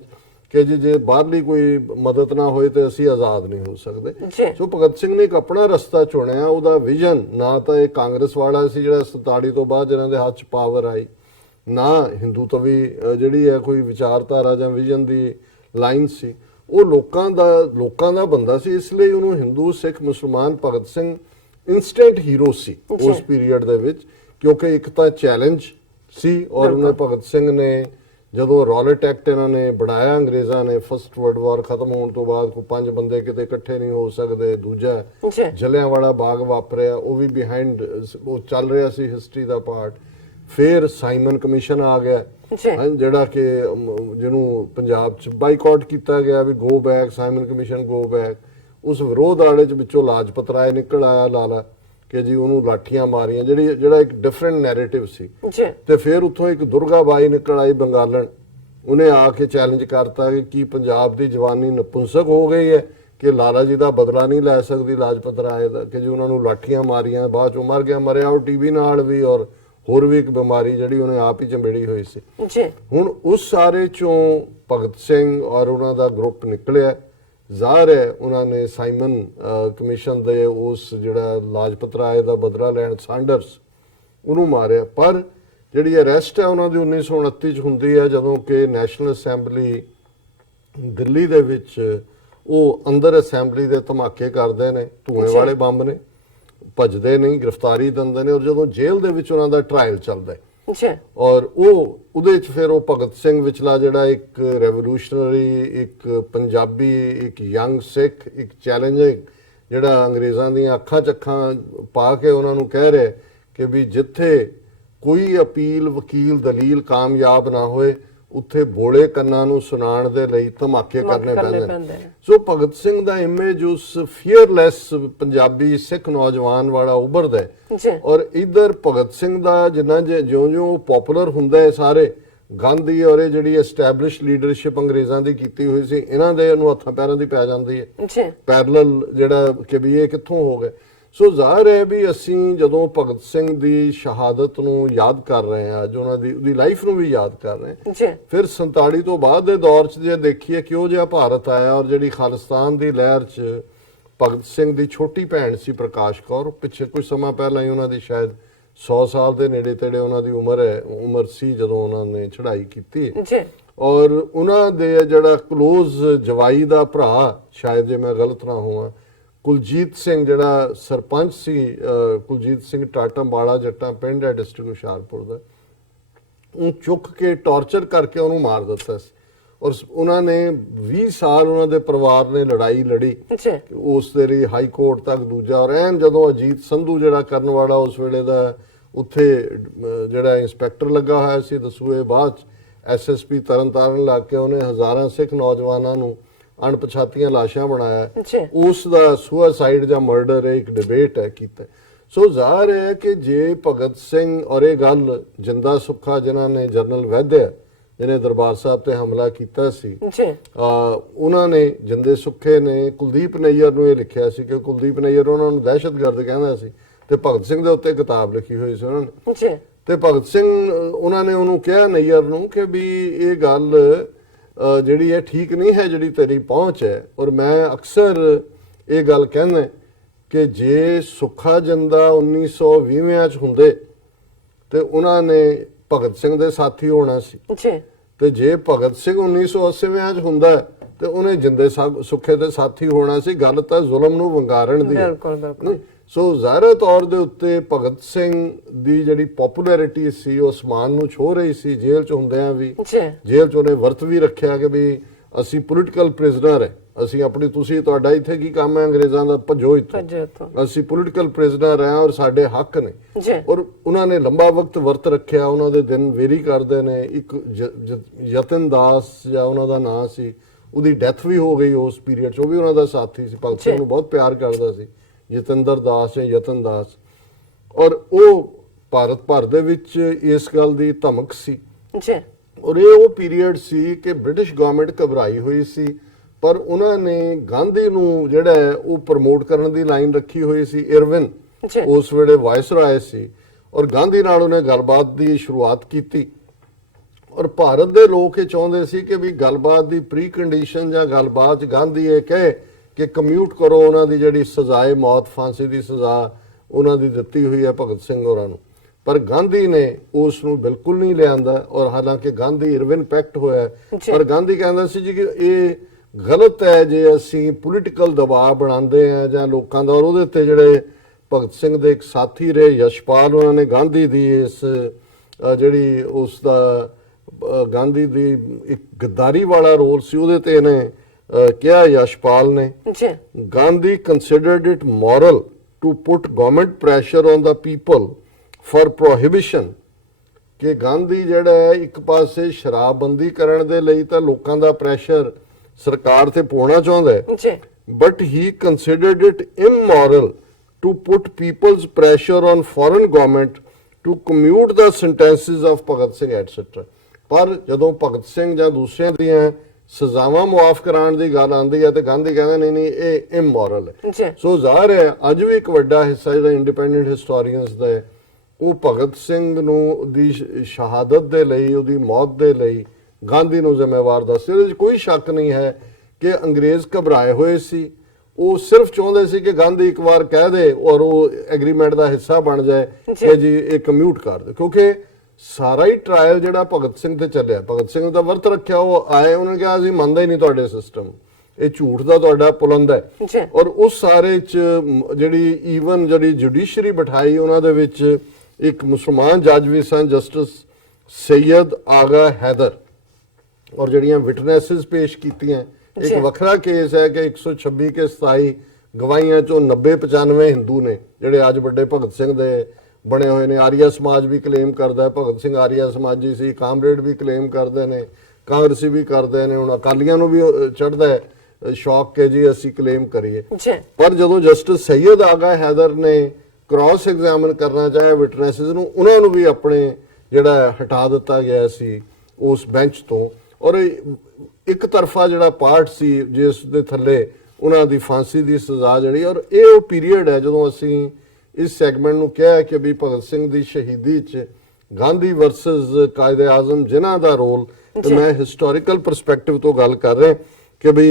ਕਿ ਜੇ ਬਾਹਰਲੀ ਕੋਈ ਮਦਦ ਨਾ ਹੋਏ ਤੇ ਅਸੀਂ ਆਜ਼ਾਦ ਨਹੀਂ ਹੋ ਸਕਦੇ। ਸੋ ਭਗਤ ਸਿੰਘ ਨੇ ਇੱਕ ਆਪਣਾ ਰਸਤਾ ਚੁਣਿਆ। ਉਹਦਾ ਵਿਜ਼ਨ ਨਾ ਤਾਂ ਇਹ ਕਾਂਗਰਸ ਵਾਲਾ ਸੀ ਜਿਹੜਾ 47 ਤੋਂ ਬਾਅਦ ਜਿਹਨਾਂ ਦੇ ਹੱਥ 'ਚ ਪਾਵਰ ਆਈ, ਨਾ ਹਿੰਦੂਤਵੀ ਜਿਹੜੀ ਹੈ ਕੋਈ ਵਿਚਾਰਧਾਰਾ ਜਾਂ ਵਿਜ਼ਨ ਦੀ ਲਾਈਨ ਸੀ। ਉਹ ਲੋਕਾਂ ਦਾ ਬੰਦਾ ਸੀ, ਇਸ ਲਈ ਉਹਨੂੰ ਹਿੰਦੂ, ਸਿੱਖ, ਮੁਸਲਮਾਨ ਭਗਤ ਸਿੰਘ ਇਨਸਟੈਂਟ ਹੀਰੋ ਸੀ ਉਸ ਪੀਰੀਅਡ ਦੇ ਵਿੱਚ, ਕਿਉਂਕਿ ਇੱਕ ਤਾਂ ਚੈਲੰਜ ਸੀ ਔਰ ਉਹਨੇ ਭਗਤ ਸਿੰਘ ਨੇ ਜਦੋਂ ਰੌਲਟ ਐਕਟ ਇਹਨਾਂ ਨੇ ਬਣਾਇਆ ਅੰਗਰੇਜ਼ਾਂ ਨੇ, ਫਸਟ ਵਰਲਡ ਵਾਰ ਖਤਮ ਹੋਣ ਤੋਂ ਬਾਅਦ ਕੋਈ 5 ਬੰਦੇ ਕਿਤੇ ਇਕੱਠੇ ਨਹੀਂ ਹੋ ਸਕਦੇ, ਦੂਜਾ ਜਲਿਆਂਵਾਲਾ ਬਾਗ ਵਾਪਰਿਆ, ਉਹ ਵੀ ਬਿਹਾਈਂਡ ਉਹ ਚੱਲ ਰਿਹਾ ਸੀ ਹਿਸਟਰੀ ਦਾ ਪਾਰਟ। ਫਿਰ ਸਾਈਮਨ ਕਮਿਸ਼ਨ ਆ ਗਿਆ ਜੀ ਜਿਹੜਾ ਕਿ ਜਿਹਨੂੰ ਪੰਜਾਬ 'ਚ ਬਾਈਕਾਟ ਕੀਤਾ ਗਿਆ ਵੀ go back, Simon commission go back. ਉਸ ਵਿਰੋਧ ਵਾਲੇ 'ਚ ਵਿੱਚੋਂ ਲਾਜਪਤ ਰਾਏ ਨਿਕਲ ਆਇਆ ਲਾਲਾ ਕਿ ਜੀ ਉਹਨੂੰ ਲਾਠੀਆਂ ਮਾਰੀਆਂ, ਜਿਹੜਾ ਇੱਕ ਡਿਫਰੈਂਟ ਨੈਰੇਟਿਵ ਸੀ। ਜੀ ਤੇ ਫਿਰ ਉੱਥੋਂ ਇੱਕ ਦੁਰਗਾ ਬਾਈ ਨਿਕਲ ਆਈ ਬੰਗਾਲਣ, ਉਹਨੇ ਆ ਕੇ ਚੈਲੰਜ ਕਰਤਾ ਕਿ ਕੀ ਪੰਜਾਬ ਦੀ ਜਵਾਨੀ ਨਪੁੰਸਕ ਹੋ ਗਈ ਹੈ ਕਿ ਲਾਲਾ ਜੀ ਦਾ ਬਦਲਾ ਨਹੀਂ ਲੈ ਸਕਦੀ ਲਾਜਪਤ ਰਾਏ ਦਾ, ਕਿ ਜੀ ਉਹਨਾਂ ਨੂੰ ਲਾਠੀਆਂ ਮਾਰੀਆਂ, ਬਾਅਦ ਚੋਂ ਮਰ ਗਿਆ, ਮਰਿਆ ਉਹ ਟੀਵੀ ਨਾਲ ਵੀ, ਔਰ ਹੋਰ ਵੀ ਇੱਕ ਬਿਮਾਰੀ ਜਿਹੜੀ ਉਹਨੇ ਆਪ ਹੀ ਚੰਬੇੜੀ ਹੋਈ ਸੀ। ਜੀ ਹੁਣ ਉਸ ਸਾਰੇ ਚੋਂ ਭਗਤ ਸਿੰਘ ਔਰ ਉਹਨਾਂ ਦਾ ਗਰੁੱਪ ਨਿਕਲਿਆ। ਜ਼ਾਹਰ ਹੈ ਉਹਨਾਂ ਨੇ ਸਾਈਮਨ ਕਮਿਸ਼ਨ ਦੇ ਉਸ ਜਿਹੜਾ ਲਾਜਪਤ ਰਾਏ ਦਾ ਬਦਲਾ ਲੈਣ ਸਾਂਡਰਸ ਉਹਨੂੰ ਮਾਰਿਆ। ਪਰ ਜਿਹੜੀ ਅਰੈਸਟ ਹੈ ਉਹਨਾਂ ਦੀ 1929 ਚ ਹੁੰਦੀ ਹੈ, ਜਦੋਂ ਕਿ ਨੈਸ਼ਨਲ ਅਸੈਂਬਲੀ ਦਿੱਲੀ ਦੇ ਵਿੱਚ ਉਹ ਅੰਦਰ ਅਸੈਂਬਲੀ ਦੇ ਧਮਾਕੇ ਕਰਦੇ ਨੇ, ਧੂਏ ਵਾਲੇ ਬੰਬ ਨੇ, ਭੱਜਦੇ ਨਹੀਂ, ਗ੍ਰਿਫਤਾਰੀ ਦਿੰਦੇ ਨੇ, ਔਰ ਜਦੋਂ ਜੇਲ੍ਹ ਦੇ ਵਿੱਚ ਉਹਨਾਂ ਦਾ ਟ੍ਰਾਇਲ ਚੱਲਦਾ ਹੈ ਜੀ ਔਰ ਉਹਦੇ ਚ ਫਿਰ ਉਹ ਭਗਤ ਸਿੰਘ ਵਿਚਲਾ ਜਿਹੜਾ ਇੱਕ ਰੈਵੋਲੂਸ਼ਨਰੀ, ਇੱਕ ਪੰਜਾਬੀ, ਇੱਕ ਯੰਗ ਸਿੱਖ, ਇੱਕ ਚੈਲੰਜਿੰਗ, ਜਿਹੜਾ ਅੰਗਰੇਜ਼ਾਂ ਦੀਆਂ ਅੱਖਾਂ 'ਚ ਅੱਖਾਂ ਪਾ ਕੇ ਉਹਨਾਂ ਨੂੰ ਕਹਿ ਰਿਹਾ ਕਿ ਵੀ ਜਿੱਥੇ ਕੋਈ ਅਪੀਲ, ਵਕੀਲ, ਦਲੀਲ ਕਾਮਯਾਬ ਨਾ ਹੋਏ ਉੱਥੇ ਬੋਲੇ ਕੰਨਾਂ ਨੂੰ ਸੁਣਾਉਣ ਦੇ ਲਈ ਧਮਾਕੇ ਕਰਨੇ ਪੈਂਦੇ ਨੇ। ਸੋ ਭਗਤ ਸਿੰਘ ਦਾ ਇਮੇਜ ਉਸ ਫੀਅਰਲੈਸ ਪੰਜਾਬੀ ਸਿੱਖ ਨੌਜਵਾਨ ਵਾਲਾ ਉੱਭਰਦਾ ਹੈ। ਔਰ ਇਧਰ ਭਗਤ ਸਿੰਘ ਦਾ ਜਿੰਨਾ ਜਿਉਂ-ਜਿਉਂ ਪਪੂਲਰ ਹੁੰਦਾ ਹੈ ਸਾਰੇ, ਗਾਂਧੀ ਔਰ ਇਹ ਜਿਹੜੀ ਐਸਟੈਬਲਿਸ਼ ਲੀਡਰਸ਼ਿਪ ਅੰਗਰੇਜ਼ਾਂ ਦੀ ਕੀਤੀ ਹੋਈ ਸੀ, ਇਹਨਾਂ ਦੇ ਨੂੰ ਹੱਥਾਂ ਪੈਰਾਂ ਦੀ ਪੈ ਜਾਂਦੀ ਹੈ ਪੈਰਲਲ, ਜਿਹੜਾ ਕਿ ਵੀ ਇਹ ਕਿੱਥੋਂ ਹੋ ਗਏ। ਸੋ ਜ਼ਾਹਰ ਹੈ ਵੀ ਅਸੀਂ ਜਦੋਂ ਭਗਤ ਸਿੰਘ ਦੀ ਸ਼ਹਾਦਤ ਨੂੰ ਯਾਦ ਕਰ ਰਹੇ ਹਾਂ, ਅੱਜ ਉਹਨਾਂ ਦੀ ਉਹਦੀ ਲਾਈਫ ਨੂੰ ਵੀ ਯਾਦ ਕਰ ਰਹੇ ਹਾਂ, ਫਿਰ 47 ਤੋਂ ਬਾਅਦ ਦੇ ਦੌਰ 'ਚ ਜੇ ਦੇਖੀਏ ਕਿਉਂ ਜਿਹਾ ਭਾਰਤ ਆਇਆ, ਔਰ ਜਿਹੜੀ ਖਾਲਿਸਤਾਨ ਦੀ ਲਹਿਰ 'ਚ ਭਗਤ ਸਿੰਘ ਦੀ ਛੋਟੀ ਭੈਣ ਸੀ ਪ੍ਰਕਾਸ਼ ਕੌਰ, ਪਿੱਛੇ ਕੁਝ ਸਮਾਂ ਪਹਿਲਾਂ ਹੀ ਉਹਨਾਂ ਦੀ ਸ਼ਾਇਦ 100 ਸਾਲ ਦੇ ਨੇੜੇ ਤੇੜੇ ਉਹਨਾਂ ਦੀ ਉਮਰ ਸੀ ਜਦੋਂ ਉਹਨਾਂ ਨੇ ਚੜ੍ਹਾਈ ਕੀਤੀ। ਔਰ ਉਹਨਾਂ ਦੇ ਜਿਹੜਾ ਕਲੋਜ਼ ਜਵਾਈ ਦਾ ਭਰਾ, ਸ਼ਾਇਦ ਜੇ ਮੈਂ ਗਲਤ ਨਾ ਹੋਵਾਂ, ਕੁਲਜੀਤ ਸਿੰਘ ਜਿਹੜਾ ਸਰਪੰਚ ਸੀ, ਕੁਲਜੀਤ ਸਿੰਘ ਟਾਟਾ ਬਾਲਾ ਜੱਟਾਂ ਪਿੰਡ ਹੈ ਡਿਸਟ੍ਰਿਕਟ ਹੁਸ਼ਿਆਰਪੁਰ ਦਾ, ਉਹ ਚੁੱਕ ਕੇ ਟੌਰਚਰ ਕਰਕੇ ਉਹਨੂੰ ਮਾਰ ਦਿੱਤਾ ਸੀ। ਔਰ ਉਹਨਾਂ ਨੇ 20 ਸਾਲ ਉਹਨਾਂ ਦੇ ਪਰਿਵਾਰ ਨੇ ਲੜਾਈ ਲੜੀ ਉਸ ਦੇ ਲਈ, ਹਾਈ ਕੋਰਟ ਤੱਕ ਦੂਜਾ। ਔਰ ਐਨ ਜਦੋਂ ਅਜੀਤ ਸੰਧੂ ਜਿਹੜਾ ਕਰਨ ਵਾਲਾ ਉਸ ਵੇਲੇ ਦਾ ਉੱਥੇ ਜਿਹੜਾ ਇੰਸਪੈਕਟਰ ਲੱਗਾ ਹੋਇਆ ਸੀ ਦਸੂਏ, ਬਾਅਦ ਐਸਐਸਪੀ ਤਰਨਤਾਰਨ ਲੱਗ ਕੇ ਉਹਨੇ ਹਜ਼ਾਰਾਂ ਸਿੱਖ ਨੌਜਵਾਨਾਂ ਨੂੰ ਅਣਪਛਾਤੀਆਂ ਲਾਸ਼ਾਂ ਬਣਾਇਆ, ਉਸ ਦਾ ਸੁਸਾਈਡ ਜਾਂ ਮਰਡਰ ਇੱਕ ਡਿਬੇਟ ਹੈ ਕੀਤਾ। ਸੋ ਜ਼ਾਹਰ ਹੈ ਕਿ ਜੇ ਭਗਤ ਸਿੰਘ ਔਰ ਇਹ ਗੱਲ ਜਿੰਦਾ ਸੁੱਖਾ ਜਿਨ੍ਹਾਂ ਨੇ ਜਨਰਲ ਵੈਦਿਆ ਜਿਹਨੇ ਦਰਬਾਰ ਸਾਹਿਬ ਤੇ ਹਮਲਾ ਕੀਤਾ ਸੀ, ਉਹਨਾਂ ਨੇ ਜਿੰਦੇ ਸੁੱਖੇ ਨੇ ਕੁਲਦੀਪ ਨਈਅਰ ਨੂੰ ਇਹ ਲਿਖਿਆ ਸੀ ਕਿ ਕੁਲਦੀਪ ਨਈਅਰ ਉਹਨਾਂ ਨੂੰ ਦਹਿਸ਼ਤਗਰਦ ਕਹਿੰਦਾ ਸੀ, ਤੇ ਭਗਤ ਸਿੰਘ ਦੇ ਉੱਤੇ ਕਿਤਾਬ ਲਿਖੀ ਹੋਈ ਸੀ ਉਹਨਾਂ ਨੇ। ਤੇ ਭਗਤ ਸਿੰਘ ਉਹਨਾਂ ਨੇ ਉਹਨੂੰ ਕਿਹਾ ਨਈਅਰ ਨੂੰ ਕਿ ਵੀ ਇਹ ਗੱਲ ਜਿਹੜੀ ਹੈ ਠੀਕ ਨਹੀਂ ਹੈ ਜਿਹੜੀ ਤੇਰੀ ਪਹੁੰਚ ਹੈ। ਔਰ ਮੈਂ ਅਕਸਰ ਇਹ ਗੱਲ ਕਹਿੰਦਾ ਕਿ ਜੇ ਸੁੱਖਾ ਜਿੰਦਾ 1920 ਚ ਹੁੰਦੇ ਤੇ ਉਹਨਾਂ ਨੇ ਭਗਤ ਸਿੰਘ ਦੇ ਸਾਥੀ ਹੋਣਾ ਸੀ, ਤੇ ਜੇ ਭਗਤ ਸਿੰਘ 1980 ਚ ਹੁੰਦਾ ਤੇ ਉਹਨੇ ਜਿੰਦੇ ਸੁੱਖੇ ਦੇ ਸਾਥੀ ਹੋਣਾ ਸੀ। ਗੱਲ ਤਾਂ ਜ਼ੁਲਮ ਨੂੰ ਵੰਗਾਰਨ ਦੀ ਹੈ। ਸੋ ਜ਼ਾਹਿਰ ਤੌਰ ਦੇ ਉੱਤੇ ਭਗਤ ਸਿੰਘ ਦੀ ਜਿਹੜੀ ਪਪੂਲੈਰਿਟੀ ਸੀ ਉਹ ਅਸਮਾਨ ਨੂੰ ਛੋਹ ਰਹੀ ਸੀ। ਜੇਲ੍ਹ ਚ ਹੁੰਦਿਆਂ ਵੀ ਜੇਲ੍ਹ ਚ ਉਹਨੇ ਵਰਤ ਵੀ ਰੱਖਿਆ ਕਿ ਵੀ ਅਸੀਂ ਪੋਲੀਟੀਕਲ ਪ੍ਰਿਜ਼ਨਰ ਹੈ, ਅਸੀਂ ਆਪਣੀ, ਤੁਸੀਂ ਤੁਹਾਡਾ ਇੱਥੇ ਕੀ ਕੰਮ ਹੈ ਅੰਗਰੇਜ਼ਾਂ ਦਾ, ਭੱਜੋ ਇੱਥੋਂ, ਅਸੀਂ ਪੋਲੀਟੀਕਲ ਪ੍ਰਿਜ਼ਨਰ ਹਾਂ ਔਰ ਸਾਡੇ ਹੱਕ ਨੇ। ਔਰ ਉਹਨਾਂ ਨੇ ਲੰਬਾ ਵਕਤ ਵਰਤ ਰੱਖਿਆ, ਉਹਨਾਂ ਦੇ ਦਿਨ ਵੇਰੀ ਕਰਦੇ ਨੇ। ਇੱਕ ਯਤਨ ਦਾਸ ਜਾਂ ਉਹਨਾਂ ਦਾ ਨਾਂ ਸੀ, ਉਹਦੀ ਡੈਥ ਵੀ ਹੋ ਗਈ ਉਸ ਪੀਰੀਅਡ 'ਚ, ਉਹ ਵੀ ਉਹਨਾਂ ਦਾ ਸਾਥੀ ਸੀ, ਭਗਤ ਸਿੰਘ ਨੂੰ ਬਹੁਤ ਪਿਆਰ ਕਰਦਾ ਸੀ, ਜਤਿੰਦਰ ਦਾਸ ਜਾਂ ਯਤਨ ਦਾਸ। ਔਰ ਉਹ ਭਾਰਤ ਭਰ ਦੇ ਵਿੱਚ ਇਸ ਗੱਲ ਦੀ ਧਮਕ ਸੀ। ਔਰ ਇਹ ਉਹ ਪੀਰੀਅਡ ਸੀ ਕਿ ਬ੍ਰਿਟਿਸ਼ ਗਵਰਨਮੈਂਟ ਘਬਰਾਈ ਹੋਈ ਸੀ, ਪਰ ਉਹਨਾਂ ਨੇ ਗਾਂਧੀ ਨੂੰ ਜਿਹੜਾ ਹੈ ਉਹ ਪ੍ਰਮੋਟ ਕਰਨ ਦੀ ਲਾਈਨ ਰੱਖੀ ਹੋਈ ਸੀ। ਇਰਵਿਨ ਉਸ ਵੇਲੇ ਵਾਇਸਰਾਏ ਸੀ, ਔਰ ਗਾਂਧੀ ਨਾਲ ਉਹਨੇ ਗੱਲਬਾਤ ਦੀ ਸ਼ੁਰੂਆਤ ਕੀਤੀ। ਔਰ ਭਾਰਤ ਦੇ ਲੋਕ ਇਹ ਚਾਹੁੰਦੇ ਸੀ ਕਿ ਵੀ ਗੱਲਬਾਤ ਦੀ ਪ੍ਰੀ ਕੰਡੀਸ਼ਨ ਜਾਂ ਗੱਲਬਾਤ 'ਚ ਗਾਂਧੀ ਇਹ ਕਹੇ ਕਿ ਕਮਿਊਟ ਕਰੋ ਉਹਨਾਂ ਦੀ ਜਿਹੜੀ ਸਜ਼ਾਏ ਮੌਤ, ਫਾਂਸੀ ਦੀ ਸਜ਼ਾ ਉਹਨਾਂ ਦੀ ਦਿੱਤੀ ਹੋਈ ਹੈ ਭਗਤ ਸਿੰਘ ਹੋਰਾਂ ਨੂੰ। ਪਰ ਗਾਂਧੀ ਨੇ ਉਸ ਨੂੰ ਬਿਲਕੁਲ ਨਹੀਂ ਲਿਆਂਦਾ। ਔਰ ਹਾਲਾਂਕਿ ਗਾਂਧੀ ਇਰਵਿਨ ਪੈਕਟ ਹੋਇਆ, ਪਰ ਗਾਂਧੀ ਕਹਿੰਦਾ ਸੀ ਜੀ ਕਿ ਇਹ ਗਲਤ ਹੈ ਜੇ ਅਸੀਂ ਪੋਲੀਟੀਕਲ ਦਬਾਅ ਬਣਾਉਂਦੇ ਆ ਜਾਂ ਲੋਕਾਂ ਦਾ। ਔਰ ਉਹਦੇ ਉੱਤੇ ਜਿਹੜੇ ਭਗਤ ਸਿੰਘ ਦੇ ਇੱਕ ਸਾਥੀ ਰਹੇ ਯਸ਼ਪਾਲ, ਉਹਨਾਂ ਨੇ ਗਾਂਧੀ ਦੀ ਇਸ ਜਿਹੜੀ ਉਸ ਦਾ ਗਾਂਧੀ ਦੀ ਇੱਕ ਗੱਦਾਰੀ ਵਾਲਾ ਰੋਲ ਸੀ ਉਹਦੇ ਤੇ ਇਹਨੇ ਕਿਹਾ ਯਸ਼ਪਾਲ ਨੇ, Gandhi considered it moral to put government pressure on the people for prohibition ਕਿ ਗਾਂਧੀ ਜਿਹੜਾ ਹੈ ਇੱਕ ਪਾਸੇ ਸ਼ਰਾਬਬੰਦੀ ਕਰਨ ਦੇ ਲਈ ਤਾਂ ਲੋਕਾਂ ਦਾ ਪ੍ਰੈਸ਼ਰ ਸਰਕਾਰ ਤੇ ਪਾਉਣਾ ਚਾਹੁੰਦਾ ਹੈ, ਜੀ but he considered it immoral to put people's pressure on foreign government to commute the sentences of Bhagat Singh etc. ਪਰ ਜਦੋਂ ਭਗਤ ਸਿੰਘ ਜਾਂ ਦੂਸਰਿਆਂ ਦੀਆਂ ਸਜ਼ਾਵਾਂ ਮੁਆਫ ਕਰਾਉਣ ਦੀ ਗੱਲ ਆਉਂਦੀ ਹੈ ਤੇ ਗਾਂਧੀ ਕਹਿੰਦਾ ਨਹੀਂ ਨਹੀਂ ਇਹ ਇਮੋਰਲ ਹੈ। ਜੀ ਸੋ ਜ਼ਾਹਰ ਹੈ ਅੱਜ ਵੀ ਇੱਕ ਵੱਡਾ ਹਿੱਸਾ ਜਿਹੜਾ ਇੰਡੀਪੈਂਡੈਂਟ ਹਿਸਟੋਰੀਅਨਸ ਦਾ ਹੈ ਉਹ ਭਗਤ ਸਿੰਘ ਨੂੰ ਦੀ ਸ਼ਹਾਦਤ ਦੇ ਲਈ, ਉਹਦੀ ਮੌਤ ਦੇ ਲਈ ਗਾਂਧੀ ਨੂੰ ਜ਼ਿੰਮੇਵਾਰ ਦੱਸਦੇ। ਉਹਦੇ 'ਚ ਕੋਈ ਸ਼ੱਕ ਨਹੀਂ ਹੈ ਕਿ ਅੰਗਰੇਜ਼ ਘਬਰਾਏ ਹੋਏ ਸੀ। ਉਹ ਸਿਰਫ ਚਾਹੁੰਦੇ ਸੀ ਕਿ ਗਾਂਧੀ ਇੱਕ ਵਾਰ ਕਹਿ ਦੇ ਔਰ ਉਹ ਐਗਰੀਮੈਂਟ ਦਾ ਹਿੱਸਾ ਬਣ ਜਾਏ ਕਿ ਜੀ ਇਹ ਕਮਿਊਟ ਕਰ ਦੇ, ਕਿਉਂਕਿ ਸਾਰਾ ਹੀ ਟ੍ਰਾਇਲ ਜਿਹੜਾ ਭਗਤ ਸਿੰਘ ਤੇ ਚੱਲਿਆ, ਭਗਤ ਸਿੰਘ ਦਾ ਵਰਤ ਰੱਖਿਆ, ਉਹ ਆਏ ਉਹਨਾਂ ਨੇ ਕਿਹਾ ਅਸੀਂ ਮੰਨਦੇ ਹੀ ਨਹੀਂ ਤੁਹਾਡੇ ਸਿਸਟਮ, ਇਹ ਝੂਠ ਦਾ ਤੁਹਾਡਾ ਪੁਲੰਦ ਹੈ। ਔਰ ਉਸ ਸਾਰੇ ਚ ਜਿਹੜੀ ਈਵਨ ਜਿਹੜੀ ਜੁਡੀਸ਼ਰੀ ਬਿਠਾਈ ਉਹਨਾਂ ਦੇ ਵਿੱਚ ਇੱਕ ਮੁਸਲਮਾਨ ਜੱਜ ਵੀ ਸਨ, ਜਸਟਿਸ ਸੈਯਦ ਆਗਾ ਹੈਦਰ, ਔਰ ਜਿਹੜੀਆਂ ਵਿਟਨੈਸਸ ਪੇਸ਼ ਕੀਤੀਆਂ। ਇੱਕ ਵੱਖਰਾ ਕੇਸ ਹੈ ਕਿ 126 ਕੇ 27 ਗਵਾਹੀਆਂ ਚੋਂ 90-95 ਹਿੰਦੂ ਨੇ ਜਿਹੜੇ ਅੱਜ ਵੱਡੇ ਭਗਤ ਸਿੰਘ ਦੇ ਬਣੇ ਹੋਏ ਨੇ। ਆਰੀਆ ਸਮਾਜ ਵੀ ਕਲੇਮ ਕਰਦਾ ਹੈ ਭਗਤ ਸਿੰਘ ਆਰੀਆ ਸਮਾਜੀ ਸੀ, ਕਾਮਰੇਡ ਵੀ ਕਲੇਮ ਕਰਦੇ ਨੇ, ਕਾਂਗਰਸੀ ਵੀ ਕਰਦੇ ਨੇ, ਹੁਣ ਅਕਾਲੀਆਂ ਨੂੰ ਵੀ ਚੜ੍ਹਦਾ ਹੈ ਸ਼ੌਕ ਕਿ ਜੀ ਅਸੀਂ ਕਲੇਮ ਕਰੀਏ। ਪਰ ਜਦੋਂ ਜਸਟਿਸ ਸੈਯਦ ਆਗਾ ਹੈਦਰ ਨੇ ਕ੍ਰਾਸ ਐਗਜ਼ਾਮਿਨ ਕਰਨਾ ਚਾਹਿਆ ਵਿਟਨੈਸਸ ਨੂੰ, ਉਹਨਾਂ ਨੂੰ ਵੀ ਆਪਣੇ ਜਿਹੜਾ ਹਟਾ ਦਿੱਤਾ ਗਿਆ ਸੀ ਉਸ ਬੈਂਚ ਤੋਂ। ਔਰ ਇੱਕ ਤਰਫਾ ਜਿਹੜਾ ਪਾਰਟ ਸੀ ਜਿਸ ਦੇ ਥੱਲੇ ਉਹਨਾਂ ਦੀ ਫਾਂਸੀ ਦੀ ਸਜ਼ਾ ਜਿਹੜੀ, ਔਰ ਇਹ ਉਹ ਪੀਰੀਅਡ ਹੈ ਜਦੋਂ ਅਸੀਂ ਇਸ ਸੈਗਮੈਂਟ ਨੂੰ ਕਿਹਾ ਕਿ ਵੀ ਭਗਤ ਸਿੰਘ ਦੀ ਸ਼ਹੀਦੀ 'ਚ ਗਾਂਧੀ ਵਰਸਸ ਕਾਇਦੇ ਆਜ਼ਮ ਜਿਨ੍ਹਾਂ ਦਾ ਰੋਲ, ਤੇ ਮੈਂ ਹਿਸਟੋਰੀਕਲ ਪਰਸਪੈਕਟਿਵ ਤੋਂ ਗੱਲ ਕਰ ਰਿਹਾ ਕਿ ਵੀ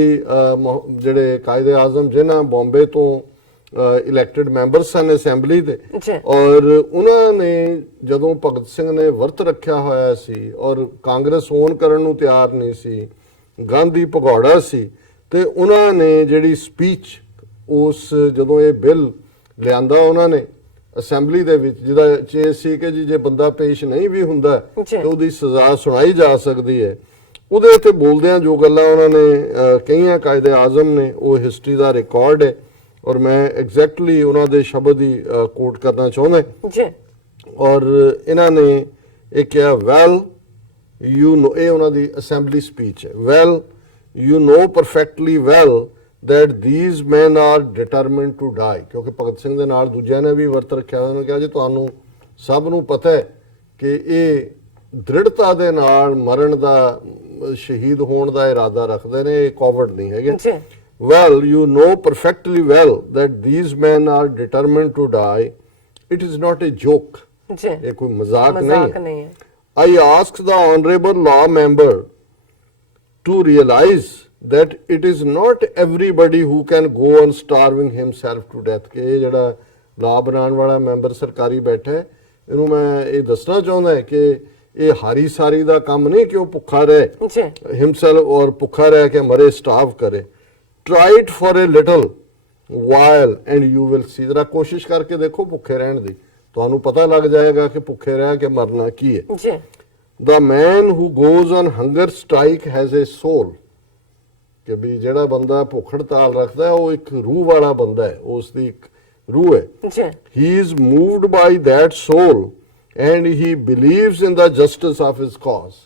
ਜਿਹੜੇ ਕਾਇਦੇ ਆਜ਼ਮ ਜਿਨ੍ਹਾਂ ਬੰਬੇ ਤੋਂ ਇਲੈਕਟਡ ਮੈਂਬਰ ਸਨ ਅਸੈਂਬਲੀ ਦੇ, ਔਰ ਉਹਨਾਂ ਨੇ ਜਦੋਂ ਭਗਤ ਸਿੰਘ ਨੇ ਵਰਤ ਰੱਖਿਆ ਹੋਇਆ ਸੀ ਔਰ ਕਾਂਗਰਸ ਓਨ ਕਰਨ ਨੂੰ ਤਿਆਰ ਨਹੀਂ ਸੀ, ਗਾਂਧੀ ਭਗੌੜਾ ਸੀ, ਤੇ ਉਹਨਾਂ ਨੇ ਜਿਹੜੀ ਸਪੀਚ ਉਸ ਜਦੋਂ ਇਹ ਬਿੱਲ ਲਿਆਂਦਾ ਉਹਨਾਂ ਨੇ ਅਸੈਂਬਲੀ ਦੇ ਵਿੱਚ, ਜਿਹਦਾ ਚੇ ਸੀ ਕਿ ਜੀ ਜੇ ਬੰਦਾ ਪੇਸ਼ ਨਹੀਂ ਵੀ ਹੁੰਦਾ ਤੇ ਉਹਦੀ ਸਜ਼ਾ ਸੁਣਾਈ ਜਾ ਸਕਦੀ ਹੈ, ਉਹਦੇ ਤੇ ਬੋਲਦਿਆਂ ਜੋ ਗੱਲਾਂ ਉਹਨਾਂ ਨੇ ਕਹੀਆਂ ਕਾਇਦੇ ਆਜ਼ਮ ਨੇ, ਉਹ ਹਿਸਟਰੀ ਦਾ ਰਿਕਾਰਡ ਹੈ। ਔਰ ਮੈਂ ਐਗਜ਼ੈਕਟਲੀ ਉਹਨਾਂ ਦੇ ਸ਼ਬਦ ਹੀ ਕੋਟ ਕਰਨਾ ਚਾਹੁੰਦਾ ਜੀ। ਔਰ ਇਹਨਾਂ ਨੇ ਇਹ ਕਿਹਾ, ਵੈਲ ਯੂ ਨੋ, ਇਹ ਉਹਨਾਂ ਦੀ ਅਸੈਂਬਲੀ ਸਪੀਚ ਹੈ, well you know perfectly well that these men are determined to die, ਕਿਉਂਕਿ ਭਗਤ ਸਿੰਘ ਦੇ ਨਾਲ ਦੂਜਿਆਂ ਨੇ ਵੀ ਵਰਤ ਰੱਖਿਆ। ਉਹਨਾਂ ਨੇ ਕਿਹਾ ਜੀ ਤੁਹਾਨੂੰ ਸਭ ਨੂੰ ਪਤਾ ਹੈ ਕਿ ਇਹ ਦ੍ਰਿੜਤਾ ਦੇ ਨਾਲ ਮਰਨ ਦਾ, ਸ਼ਹੀਦ ਹੋਣ ਦਾ ਇਰਾਦਾ ਰੱਖਦੇ ਨੇ, ਇਹ ਕੋਵਰਡ ਨਹੀਂ ਹੈਗੇ। well you know perfectly well that these men are determined to die, it is not a joke, ਇਹ ਕੋਈ ਮਜ਼ਾਕ ਨਹੀਂ ਹੈ। I ask the honorable law member to realize that it is not everybody who can go on starving himself to death, ਕਿ ਇਹ ਜਿਹੜਾ ਲਾ ਬਣਾਉਣ ਵਾਲਾ ਮੈਂਬਰ ਸਰਕਾਰੀ ਬੈਠਾ ਹੈ, ਇਹਨੂੰ ਮੈਂ ਇਹ ਦੱਸਣਾ ਚਾਹੁੰਦਾ ਹੈ ਕਿ ਇਹ ਹਾਰੀ ਸਾਰੀ ਦਾ ਕੰਮ ਨਹੀਂ ਕਿ ਉਹ ਭੁੱਖਾ ਰਹੇ ਹਿਮਸੈਲਫ ਔਰ ਭੁੱਖਾ ਰਹਿ ਕੇ ਮਰੇ, ਸਟਾਰਵ ਕਰੇ। try it for a little while and you will see, ਜਰਾ ਕੋਸ਼ਿਸ਼ ਕਰਕੇ ਦੇਖੋ ਭੁੱਖੇ ਰਹਿਣ ਦੀ, ਤੁਹਾਨੂੰ ਪਤਾ ਲੱਗ ਜਾਏਗਾ ਕਿ ਭੁੱਖੇ ਰਹਿ ਕੇ ਮਰਨਾ ਕੀ ਹੈ। the man who goes on hunger strike has a soul, ਕਿ ਵੀ ਜਿਹੜਾ ਬੰਦਾ ਭੁੱਖ ਹੜਤਾਲ ਰੱਖਦਾ ਹੈ ਉਹ ਇੱਕ ਰੂਹ ਵਾਲਾ ਬੰਦਾ ਹੈ, ਉਸ ਦੀ ਇੱਕ ਰੂਹ ਹੈ। he is moved by that soul and he believes in the justice of his cause,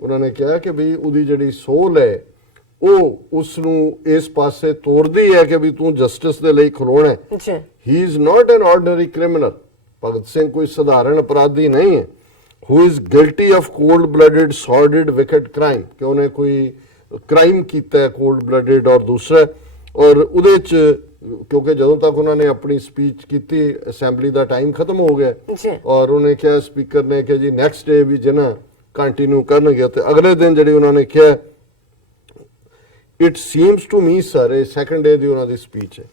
ਉਹਨਾਂ ਨੇ ਕਿਹਾ ਕਿ ਵੀ ਉਹਦੀ ਜਿਹੜੀ ਸੋਲ ਹੈ ਉਹ ਉਸ ਨੂੰ ਇਸ ਪਾਸੇ ਤੋਰਦੀ ਹੈ ਕਿ ਵੀ ਤੂੰ ਜਸਟਿਸ ਦੇ ਲਈ ਖਲੋਣਾ ਹੈ। he is not an ordinary criminal, Bhagat Singh ਕੋਈ ਸਧਾਰਨ ਅਪਰਾਧੀ ਨਹੀਂ ਹੈ। who is guilty of cold blooded sordid wicked crime, ਕਿ ਉਹਨੇ ਕੋਈ ਕ੍ਰਾਈਮ ਕੀਤਾ ਹੈ ਕੋਲਡ ਬਲੱਡਡ, ਔਰ ਦੂਸਰਾ ਔਰ ਉਹਦੇ ਚ ਕਿਉਂਕਿ ਜਦੋਂ ਤੱਕ ਉਹਨਾਂ ਨੇ ਆਪਣੀ ਸਪੀਚ ਕੀਤੀ ਅਸੈਂਬਲੀ ਦਾ ਟਾਈਮ ਖਤਮ ਹੋ ਗਿਆ ਔਰ ਉਹਨੇ ਕਿਹਾ ਸਪੀਕਰ ਨੇ ਕਿ ਜੀ ਨੈਕਸਟ ਡੇ ਵੀ ਜਿਹਨਾਂ ਕੰਟੀਨਿਊ ਕਰਨਗੇ, ਤੇ ਅਗਲੇ ਦਿਨ ਜਿਹੜੀ ਉਹਨਾਂ ਨੇ ਕਿਹਾ it seems to me sir, ਇਹ ਸੈਕੰਡ ਡੇ ਦੀ ਉਹਨਾਂ ਦੀ ਸਪੀਚ ਹੈ,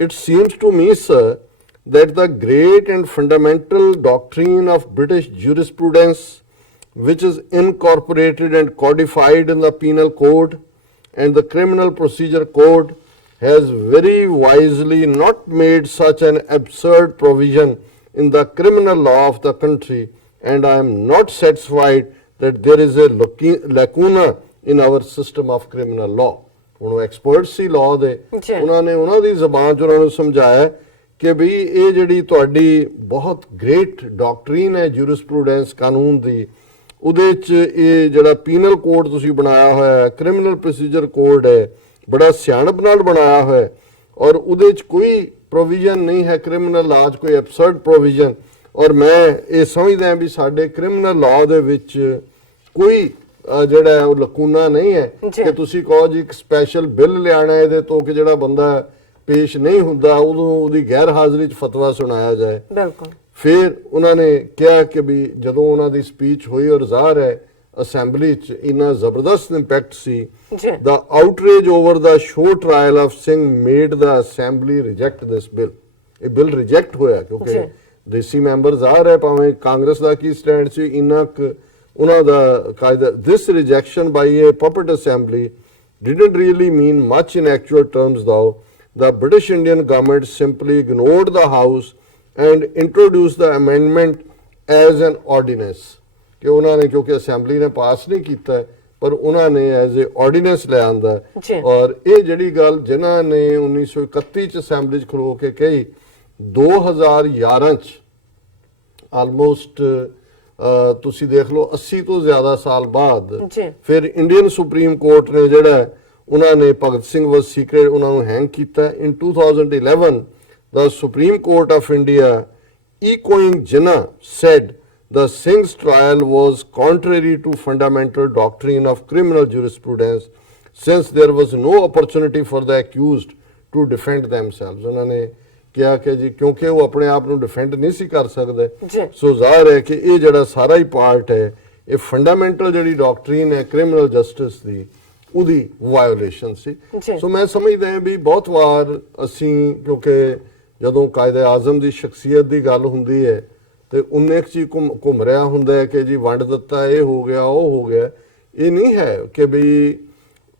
it seems to me sir that the great and fundamental doctrine of British jurisprudence which is incorporated and codified in the penal code and the criminal procedure code has very wisely not made such an absurd provision in the criminal law of the country, and I am not satisfied that there is a lacuna in our system of criminal law. ਹੁਣ ਐਕਸਪਰਟ ਸੀ ਲਾਅ ਦੇ, ਉਹਨਾਂ ਨੇ ਉਹਨਾਂ ਦੀ ਜ਼ਬਾਨ 'ਚ ਉਹਨਾਂ ਨੂੰ ਸਮਝਾਇਆ ਕਿ ਵੀ ਇਹ ਜਿਹੜੀ ਤੁਹਾਡੀ ਬਹੁਤ ਗ੍ਰੇਟ ਡਾਕਟਰੀਨ ਹੈ ਜੂਰਿਸਪ੍ਰੂਡੈਂਸ ਕਾਨੂੰਨ ਦੀ, ਉਹਦੇ 'ਚ ਇਹ ਜਿਹੜਾ ਪੀਨਲ ਕੋਡ ਤੁਸੀਂ ਬਣਾਇਆ ਹੋਇਆ ਹੈ, ਕ੍ਰਿਮੀਨਲ ਪ੍ਰੋਸੀਜਰ ਕੋਡ ਹੈ, ਬੜਾ ਸਿਆਣਪ ਨਾਲ ਬਣਾਇਆ ਹੋਇਆ ਹੈ, ਔਰ ਉਹਦੇ 'ਚ ਕੋਈ ਪ੍ਰੋਵੀਜ਼ਨ ਨਹੀਂ ਹੈ ਕ੍ਰਿਮੀਨਲ ਲਾਅ 'ਚ ਕੋਈ ਐਬਸਰਡ ਪ੍ਰੋਵੀਜ਼ਨ। ਔਰ ਮੈਂ ਇਹ ਸਮਝਦਾ ਵੀ ਸਾਡੇ ਕ੍ਰਿਮੀਨਲ ਲਾਅ ਦੇ ਵਿੱਚ ਕੋਈ ਜਿਹੜਾ ਹੈ ਉਹ ਲਕੂਨਾ ਨਹੀਂ ਹੈ ਕਿ ਤੁਸੀਂ ਕਹੋ ਜੀ ਇੱਕ ਸਪੈਸ਼ਲ ਬਿੱਲ ਲਿਆਣਾ ਇਹਦੇ ਤੋਂ ਕਿ ਜਿਹੜਾ ਬੰਦਾ ਪੇਸ਼ ਨਹੀਂ ਹੁੰਦਾ ਉਦੋਂ ਉਹਦੀ ਗੈਰ ਹਾਜ਼ਰੀ 'ਚ ਫਤਵਾ ਸੁਣਾਇਆ ਜਾਏ। ਬਿਲਕੁਲ। ਫਿਰ ਉਹਨਾਂ ਨੇ ਕਿਹਾ ਕਿ ਵੀ ਜਦੋਂ ਉਹਨਾਂ ਦੀ ਸਪੀਚ ਹੋਈ ਔਰ ਜ਼ਾਹਰ ਹੈ ਅਸੈਂਬਲੀ 'ਚ ਇੰਨਾ ਜ਼ਬਰਦਸਤ impact C, the outrage over the show trial of Singh made the assembly reject this bill। ਇਹ ਬਿੱਲ ਰਿਜੈਕਟ ਹੋਇਆ ਕਿਉਂਕਿ ਦੇਸੀ ਮੈਂਬਰ ਜ਼ਾਹਰ ਹੈ ਭਾਵੇਂ ਕਾਂਗਰਸ ਦਾ ਕੀ ਸਟੈਂਡ ਸੀ, ਇੰਨਾ ਕੁ ਉਹਨਾਂ ਦਾ ਕਾਇਦਾ। this rejection by a puppet assembly didn't really mean much in actual terms though। the British Indian government simply ignored the house and introduced the amendment as an ordinance। ਕਿ ਉਹਨਾਂ ਨੇ ਕਿਉਂਕਿ ਅਸੈਂਬਲੀ ਨੇ ਪਾਸ ਨਹੀਂ ਕੀਤਾ ਪਰ ਉਹਨਾਂ ਨੇ ਐਜ਼ ਏ ਆਰਡੀਨੈਂਸ ਲੈ ਆਂਦਾ। ਔਰ ਇਹ ਜਿਹੜੀ ਗੱਲ ਜਿਨ੍ਹਾਂ ਨੇ 1931 ਚ ਅਸੈਂਬਲੀ ਚ ਖਲੋ ਕੇ ਕਹੀ, 2011 ਚ ਆਲਮੋਸਟ ਤੁਸੀਂ ਦੇਖ ਲਓ 80 ਤੋਂ ਜ਼ਿਆਦਾ ਸਾਲ ਬਾਅਦ ਫਿਰ ਇੰਡੀਅਨ ਸੁਪਰੀਮ ਕੋਰਟ ਨੇ ਜਿਹੜਾ ਉਹਨਾਂ ਨੇ ਭਗਤ ਸਿੰਘ ਵਾਸ ਸੀਕ੍ਰੇਟ ਉਹਨਾਂ ਨੂੰ ਹੈਂਗ ਕੀਤਾ। ਇਨ 2011 the Supreme Court of India echoing Jinnah said the Singh's trial was contrary to fundamental doctrine of criminal jurisprudence since there was no opportunity for the accused to defend themselves। ਉਹਨਾਂ ਨੇ ਕਿਹਾ ਕਿ ਜੀ ਕਿਉਂਕਿ ਉਹ ਆਪਣੇ ਆਪ ਨੂੰ ਡਿਫੈਂਡ ਨਹੀਂ ਸੀ ਕਰ ਸਕਦੇ, ਸੋ ਜ਼ਾਹਰ ਹੈ ਕਿ ਇਹ ਜਿਹੜਾ ਸਾਰਾ ਹੀ ਪਾਰਟ ਹੈ ਇਹ ਫੰਡਾਮੈਂਟਲ ਜਿਹੜੀ ਡਾਕਟਰੀਨ ਹੈ ਕ੍ਰਿਮੀਨਲ ਜਸਟਿਸ ਦੀ ਉਹਦੀ ਵਾਇਓਲੇਸ਼ਨ ਸੀ। ਸੋ ਮੈਂ ਸਮਝਦਾ ਹਾਂ ਵੀ ਬਹੁਤ ਵਾਰ ਅਸੀਂ ਕਿਉਂਕਿ ਜਦੋਂ ਕਾਇਦੇ ਆਜ਼ਮ ਦੀ ਸ਼ਖਸੀਅਤ ਦੀ ਗੱਲ ਹੁੰਦੀ ਹੈ ਤੇ ਉਹਨੇ ਚੀਜ਼ ਘੁੰਮ ਰਿਹਾ ਹੁੰਦਾ ਹੈ ਕਿ ਜੀ ਵੰਡ ਦਿੱਤਾ, ਇਹ ਹੋ ਗਿਆ, ਉਹ ਹੋ ਗਿਆ। ਇਹ ਨਹੀਂ ਹੈ ਕਿ ਵੀ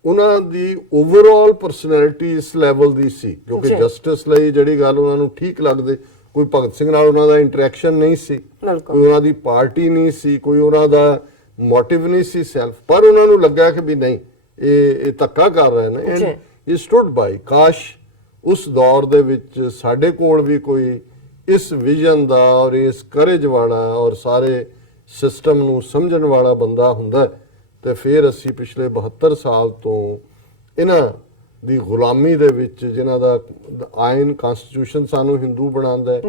ਉਹਨਾਂ ਦੀ ਓਵਰਆਲ ਪਰਸਨੈਲਿਟੀ ਇਸ ਲੈਵਲ ਦੀ ਸੀ ਕਿਉਂਕਿ ਜਸਟਿਸ ਲਈ ਜਿਹੜੀ ਗੱਲ ਉਹਨਾਂ ਨੂੰ ਠੀਕ ਲੱਗਦੇ, ਕੋਈ ਭਗਤ ਸਿੰਘ ਨਾਲ ਉਹਨਾਂ ਦਾ ਇੰਟਰੈਕਸ਼ਨ ਨਹੀਂ ਸੀ, ਕੋਈ ਉਹਨਾਂ ਦੀ ਪਾਰਟੀ ਨਹੀਂ ਸੀ, ਕੋਈ ਉਹਨਾਂ ਦਾ ਮੋਟਿਵ ਨਹੀਂ ਸੀ ਸੈਲਫ, ਪਰ ਉਹਨਾਂ ਨੂੰ ਲੱਗਾ ਕਿ ਵੀ ਨਹੀਂ ਇਹ ਧੱਕਾ ਕਰ ਰਹੇ ਨੇ ਐਂਡ ਇਹ ਸਟੂਡ ਬਾਈ। ਕਾਸ਼ ਉਸ ਦੌਰ ਦੇ ਵਿੱਚ ਸਾਡੇ ਕੋਲ ਵੀ ਕੋਈ ਇਸ ਵਿਜ਼ਨ ਦਾ ਔਰ ਇਸ ਕਰੇਜ ਵਾਲਾ ਔਰ ਸਾਰੇ ਸਿਸਟਮ ਨੂੰ ਸਮਝਣ ਵਾਲਾ ਬੰਦਾ ਹੁੰਦਾ ਤੇ ਫਿਰ ਅਸੀਂ ਪਿਛਲੇ 72 ਸਾਲ ਤੋਂ ਇਹਨਾਂ ਦੀ ਗੁਲਾਮੀ ਦੇ ਵਿੱਚ, ਜਿਨ੍ਹਾਂ ਦਾ ਆਇਨ ਕਨਸਟੀਟਿਊਸ਼ਨ ਸਾਨੂੰ ਹਿੰਦੂ ਬਣਾਉਂਦਾ ਹੈ,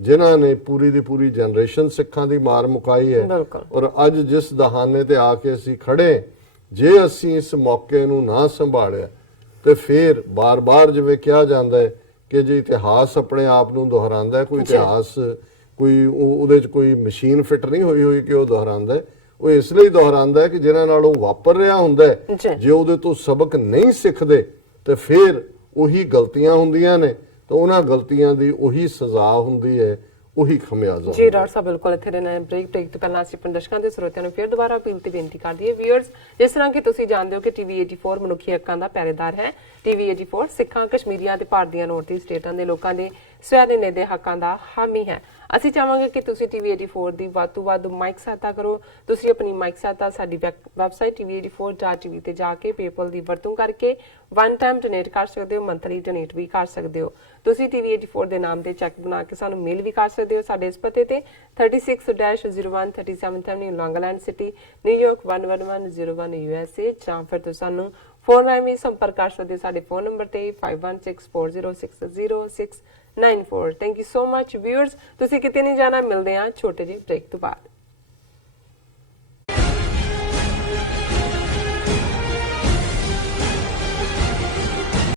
ਜਿਨ੍ਹਾਂ ਨੇ ਪੂਰੀ ਦੀ ਪੂਰੀ ਜਨਰੇਸ਼ਨ ਸਿੱਖਾਂ ਦੀ ਮਾਰ ਮੁਕਾਈ ਹੈ, ਔਰ ਅੱਜ ਜਿਸ ਦਹਾਨੇ ਤੇ ਆ ਕੇ ਅਸੀਂ ਖੜੇ, ਜੇ ਅਸੀਂ ਇਸ ਮੌਕੇ ਨੂੰ ਨਾ ਸੰਭਾਲਿਆ ਤੇ ਫਿਰ ਬਾਰ-ਬਾਰ ਜਿਵੇਂ ਕਿਹਾ ਜਾਂਦਾ ਹੈ ਕਿ ਜੇ ਇਤਿਹਾਸ ਆਪਣੇ ਆਪ ਨੂੰ ਦੁਹਰਾਉਂਦਾ ਹੈ, ਕੋਈ ਇਤਿਹਾਸ ਕੋਈ ਉਹਦੇ 'ਚ ਕੋਈ ਮਸ਼ੀਨ ਫਿੱਟ ਨਹੀਂ ਹੋਈ ਕਿ ਉਹ ਦੁਹਰਾਉਂਦਾ ਹੈ, ਉਹ ਇਸ ਲਈ ਦੁਹਰਾਉਂਦਾ ਹੈ ਕਿ ਜਿਹਨਾਂ ਨਾਲ ਉਹ ਵਾਪਰ ਰਿਹਾ ਹੁੰਦਾ ਹੈ, ਜੇ ਉਹਦੇ ਤੋਂ ਸਬਕ ਨਹੀਂ ਸਿੱਖਦੇ ਤੇ ਫਿਰ ਉਹੀ ਗਲਤੀਆਂ ਹੁੰਦੀਆਂ ਨੇ ਤਾਂ ਉਹਨਾਂ ਗਲਤੀਆਂ ਦੀ ਉਹੀ ਸਜ਼ਾ ਹੁੰਦੀ ਹੈ, ਉਹੀ ਖਮਿਆਜ਼ਾ। ਜੀ ਡਾਕਟਰ ਸਾਹਿਬ ਬਿਲਕੁਲ ਇੱਥੇ ਦੇ ਨਾ ਬ੍ਰੇਕ ਤੋਂ ਪਹਿਲਾਂ ਅਸੀਂ ਆਪਣੇ ਦਰਸ਼ਕਾਂ ਦੇ ਸਰੋਤਿਆਂ ਨੂੰ ਫਿਰ ਦੁਬਾਰਾ ਅਪੀਲ ਤੇ ਬੇਨਤੀ ਕਰਦੀ ਹੈ ਵੀਅਰਸ, ਜਿਸ ਤਰ੍ਹਾਂ ਕਿ ਤੁਸੀਂ ਜਾਣਦੇ ਹੋ ਕਿ ਟੀਵੀ 84 ਮਨੁੱਖੀ ਹੱਕਾਂ ਦਾ ਪਹਿਰੇਦਾਰ ਹੈ। ਟੀਵੀ 84 ਸਿੱਖਾਂ, ਕਸ਼ਮੀਰੀਆਂ ਤੇ ਭਾਰਤੀਆਂ ਨੌਰਥ ਈਸਟ ਸਟੇਟਾਂ ਦੇ ਲੋਕਾਂ ਦੇ ਸਵੈ-ਨਿਰਣੇ ਦੇ ਹੱਕਾਂ ਦਾ ਹਾਮੀ ਹੈ। ਅਸੀਂ ਚਾਹਾਂਗੇ ਕਿ ਤੁਸੀਂ ਟੀਵੀ 84 ਦੀ ਵੱਧ ਤੋਂ ਵੱਧ ਮਾਈਕ ਸਹਾਇਤਾ ਕਰੋ। ਤੁਸੀਂ ਆਪਣੀ ਮਾਈਕ ਸਹਾਇਤਾ ਸਾਡੀ ਵੈਬਸਾਈਟ tv84.tv ਤੇ ਜਾ ਕੇ ਪੇਪਲ ਦੀ ਵਰਤੋਂ ਕਰਕੇ ਵਨ ਟਾਈਮ ਡੋਨੇਟ ਕਰ ਸਕਦੇ ਹੋ, ਮੰਥਲੀ ਡੋਨੇਟ ਵੀ ਕਰ ਸਕਦੇ ਹੋ। ਤੁਸੀਂ ਟੀਵੀ 84 ਦੇ ਨਾਮ ਤੇ ਚੈੱਕ ਬਣਾ ਕੇ ਸਾਨੂੰ ਮੇਲ ਵੀ ਕਰ ਸਕਦੇ ਹੋ ਸਾਡੇ ਇਸ ਪਤੇ ਤੇ 36-01 37th Avenue, Long Island City, New York 11101 USA, ਜਾਂ ਫਿਰ ਤੁਸੀਂ ਸਾਨੂੰ ਫੋਨ ਰਾਹੀਂ ਵੀ ਸੰਪਰਕ ਕਰ ਸਕਦੇ ਸਾਡੇ ਫੋਨ ਨੰਬਰ ਤੇ 5164060694। Thank you so much viewers, ਤੁਸੀਂ ਕਿਤੇ ਨਹੀਂ ਜਾਣਾ, ਮਿਲਦੇ ਹਾਂ ਛੋਟੇ ਜਿਹੇ ਬ੍ਰੇਕ ਤੋਂ ਬਾਅਦ।